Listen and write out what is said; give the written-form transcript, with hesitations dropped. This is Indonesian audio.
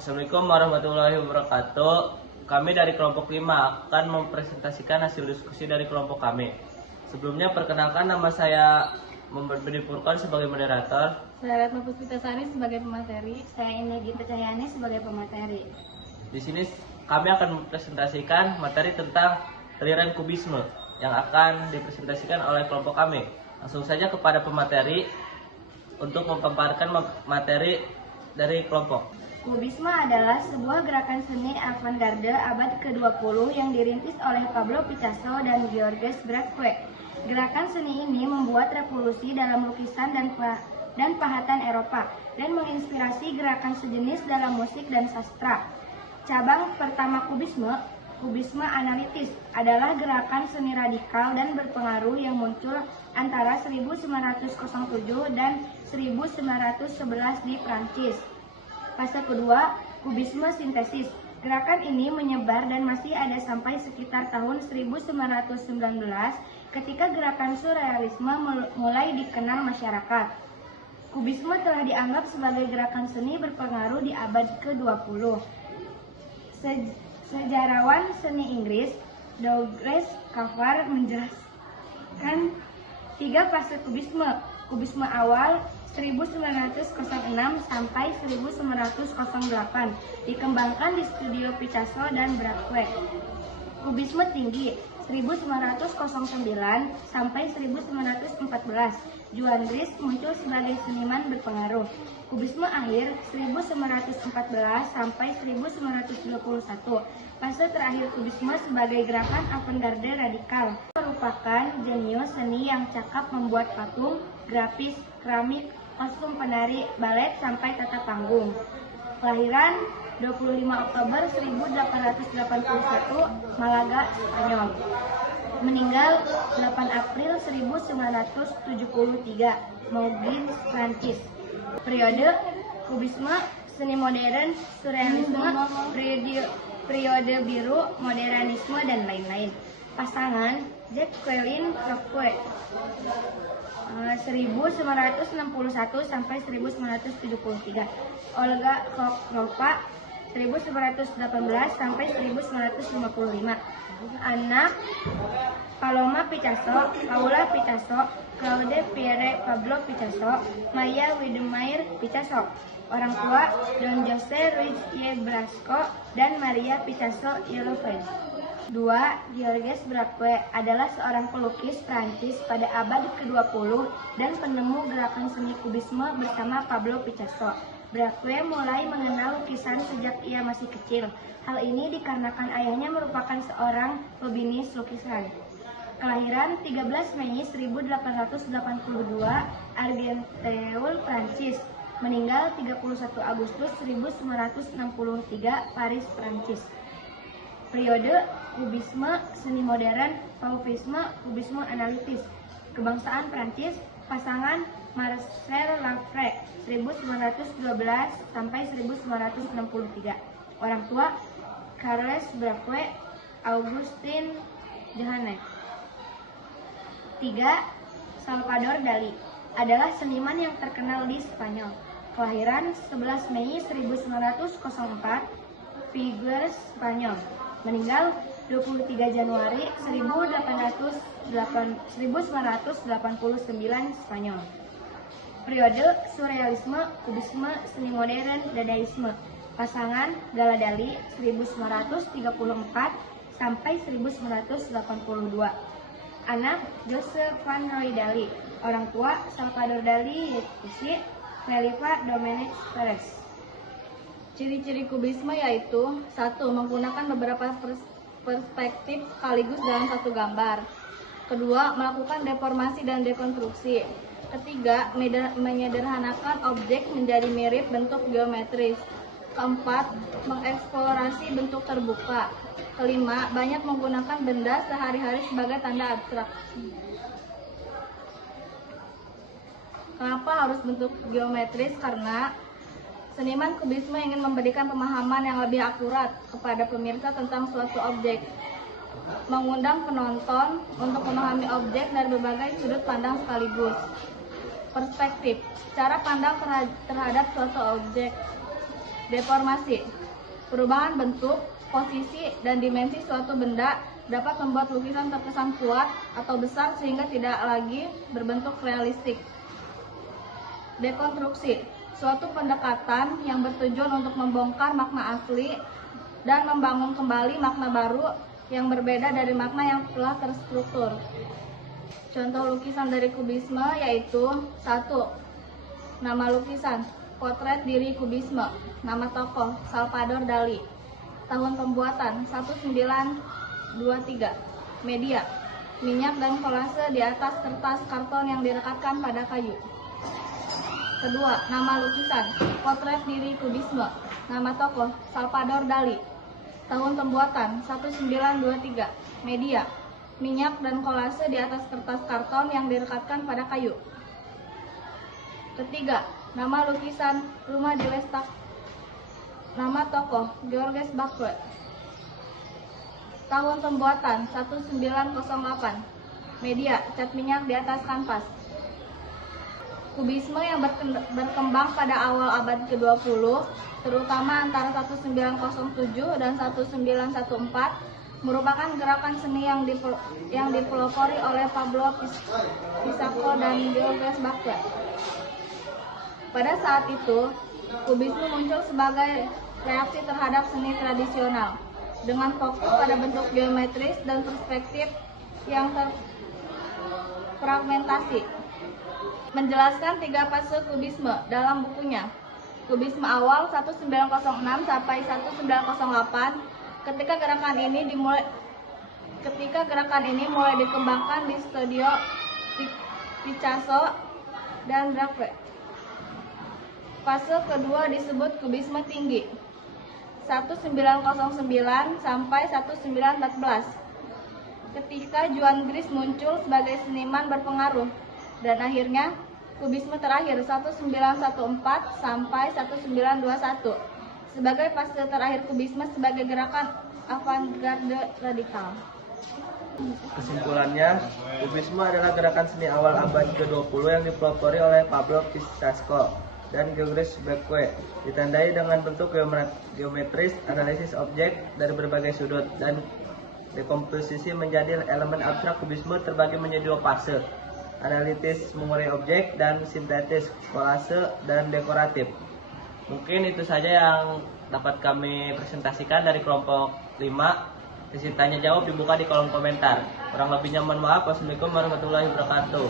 Assalamualaikum warahmatullahi wabarakatuh. Kami dari kelompok 5 akan mempresentasikan hasil diskusi dari kelompok kami. Sebelumnya perkenalkan, nama saya Muhammad Furqan sebagai moderator. Saya Retno Puspitasari sebagai pemateri. Saya Indah Ginta Cahyani sebagai pemateri. Di sini kami akan mempresentasikan materi tentang aliran kubisme yang akan dipresentasikan oleh kelompok kami. Langsung saja kepada pemateri untuk memaparkan materi dari kelompok. Kubisme adalah sebuah gerakan seni avant-garde abad ke-20 yang dirintis oleh Pablo Picasso dan Georges Braque. Gerakan seni ini membuat revolusi dalam lukisan dan pahatan Eropa dan menginspirasi gerakan sejenis dalam musik dan sastra. Cabang pertama kubisme, kubisme analitis, adalah gerakan seni radikal dan berpengaruh yang muncul antara 1907 dan 1911 di Prancis. Fase kedua, kubisme sintesis. Gerakan ini menyebar dan masih ada sampai sekitar tahun 1919 ketika gerakan surrealisme mulai dikenal masyarakat. Kubisme telah dianggap sebagai gerakan seni berpengaruh di abad ke-20. Sejarawan seni Inggris Douglas Carver menjelaskan 3 fase kubisme. Kubisme awal 1906 sampai 1908 dikembangkan di studio Picasso dan Braque. Kubisme tinggi 1909 sampai 1914. Juan Gris muncul sebagai seniman berpengaruh. Kubisme akhir 1914 sampai 1921. Fase terakhir kubisme sebagai gerakan avant-garde radikal merupakan jenius seni yang cakap membuat patung, grafis, keramik, kostum penari, balet, sampai tata panggung. Kelahiran 25 Oktober 1881, Malaga, Spanyol. Meninggal 8 April 1973, Moulins, Prancis. Periode kubisme, seni modern, surrealisme, periode biru, modernisme, dan lain-lain. Pasangan Jacqueline Cousteau 1961 sampai 1973, Olga Koklova 1918 sampai 1955. Anak Paloma Picasso, Paula Picasso, Claude Pierre Pablo Picasso, Maya Widemar Picasso. Orang tua Don José Ruiz y Blasco dan Maria Picasso Yelloufeuille. 2. Georges Braque adalah seorang pelukis Prancis pada abad ke-20 dan penemu gerakan seni kubisme bersama Pablo Picasso. Braque mulai mengenal lukisan sejak ia masih kecil. Hal ini dikarenakan ayahnya merupakan seorang pebisnis lukisan. Kelahiran 13 Mei 1882, Argenteuil, Prancis. Meninggal 31 Agustus 1963, Paris, Prancis. Periode kubisme, seni modern, fauvisme, kubisme analitis. Kebangsaan Prancis. Pasangan Marcel Lafrec 1912 sampai 1963. Orang tua Carles Braque, Augustin Johannes. 3. Salvador Dali adalah seniman yang terkenal di Spanyol. Kelahiran 11 Mei 1904, Figueres, Spanyol. Meninggal 23 Januari 1989, Spanyol. Periode surrealisme, kubisme, seni modern, dadaisme. Pasangan Gala Dali 1934 sampai 1982. Anak Joseph Van Roy Dali. Orang tua Salvador Dali, Yetisi, Felipa Domènech Pérez. Ciri-ciri kubisme yaitu 1. Menggunakan beberapa perspektif sekaligus dalam satu gambar. 2. Melakukan deformasi dan dekonstruksi. 3. Menyederhanakan objek menjadi mirip bentuk geometris. 4. Mengeksplorasi bentuk terbuka. 5. Banyak menggunakan benda sehari-hari sebagai tanda abstrak. Kenapa harus bentuk geometris? Karena seniman kubisme ingin memberikan pemahaman yang lebih akurat kepada pemirsa tentang suatu objek, mengundang penonton untuk memahami objek dari berbagai sudut pandang sekaligus. Perspektif, cara pandang terhadap suatu objek. Deformasi. Perubahan bentuk, posisi, dan dimensi suatu benda dapat membuat lukisan terkesan kuat atau besar sehingga tidak lagi berbentuk realistik. Dekonstruksi. Suatu pendekatan yang bertujuan untuk membongkar makna asli dan membangun kembali makna baru yang berbeda dari makna yang telah terstruktur. Contoh lukisan dari kubisme yaitu 1. Nama lukisan, potret diri kubisme. Nama tokoh, Salvador Dali. Tahun pembuatan, 1923. Media, minyak dan kolase di atas kertas karton yang direkatkan pada kayu. Kedua, nama lukisan, potret diri kubisme. Nama tokoh, Salvador Dali. Tahun pembuatan, 1923. Media, minyak dan kolase di atas kertas karton yang direkatkan pada kayu. Ketiga, nama lukisan, rumah di Lestak. Nama tokoh, Georges Braque. Tahun pembuatan, 1908. Media, cat minyak di atas kanvas. Kubisme yang berkembang pada awal abad ke-20, terutama antara 1907 dan 1914, merupakan gerakan seni yang dipelopori oleh Pablo Picasso dan Georges Braque. Pada saat itu, kubisme muncul sebagai reaksi terhadap seni tradisional, dengan fokus pada bentuk geometris dan perspektif yang terfragmentasi. Menjelaskan 3 fase kubisme dalam bukunya, Kubisme Awal 1906 sampai 1908, ketika gerakan ini mulai dikembangkan di studio Picasso dan Braque. Fase kedua disebut kubisme tinggi, 1909 sampai 1914, ketika Juan Gris muncul sebagai seniman berpengaruh, dan akhirnya kubisme terakhir 1914 sampai 1921 sebagai fase terakhir kubisme sebagai gerakan avant-garde radikal. Kesimpulannya, kubisme adalah gerakan seni awal abad ke-20 yang dipelopori oleh Pablo Picasso dan Georges Braque, ditandai dengan bentuk geometris, analisis objek dari berbagai sudut, dan dekomposisi menjadi elemen abstrak. Kubisme terbagi menjadi 2 fase, analitis mengurai objek, dan sintetis, kolase, dan dekoratif. Mungkin itu saja yang dapat kami presentasikan dari kelompok 5. Sesi tanya jawab dibuka di kolom komentar. Kurang lebihnya mohon maaf. Wassalamualaikum warahmatullahi wabarakatuh.